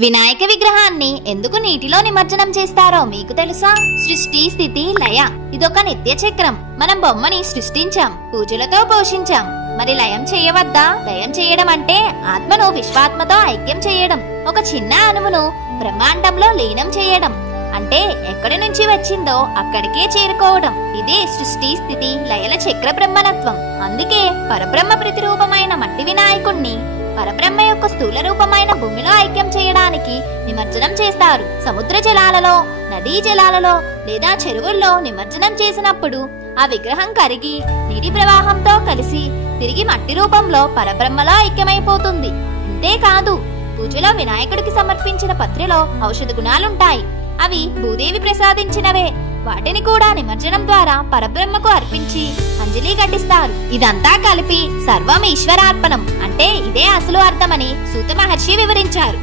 వినాయక విగ్రహాన్ని ఎందుకు నీటిలో నిమజ్జనం చేస్తారో మీకు తెలుసా? సృష్టి, స్థితి, లయ ఇదొక నిత్య చక్రం. మనం బొమ్మని సృష్టించాం, పూజలతో పోషించాం. మరి లయం చేయవద్దా? లయం చేయడం అంటే ఆత్మను విశ్వాత్మతో ఐక్యం చేయడం. ఒక చిన్న అణువును బ్రహ్మాండంలో లీనం చేయడం. అంటే ఎక్కడి నుంచి వచ్చిందో అక్కడికే చేరుకోవడం. ఇదే సృష్టి, స్థితి, లయల చక్ర బ్రహ్మణత్వం. అందుకే పరబ్రహ్మ ప్రతిరూపమైన మట్టి వినాయకుణ్ణి పరబ్రహ్మ యొక్క స్థూల రూపమైన భూమిలో ఐక్యం చేయడానికి నిమజ్జనం చేస్తారు. సముద్ర జలాలలో, నదీ జలాలలో లేదా చెరువుల్లో నిమజ్జనం చేసినప్పుడు ఆ విగ్రహం కరిగి నీటి ప్రవాహంతో కలిసి తిరిగి మట్టి రూపంలో పరబ్రహ్మలో ఐక్యమైపోతుంది. ఇంతేకాదు, పూజలో వినాయకుడికి సమర్పించిన పత్రిలో ఔషధ గుణాలుంటాయి. అవి భూదేవి ప్రసాదించినవే. వాటిని కూడా నిమజ్జనం ద్వారా పరబ్రహ్మకు అర్పించి అంజలి ఘటిస్తారు. ఇదంతా కలిపి సర్వం ఈశ్వరార్పణం అంటే ఇదే అసలు అర్థమని సూత మహర్షి వివరించారు.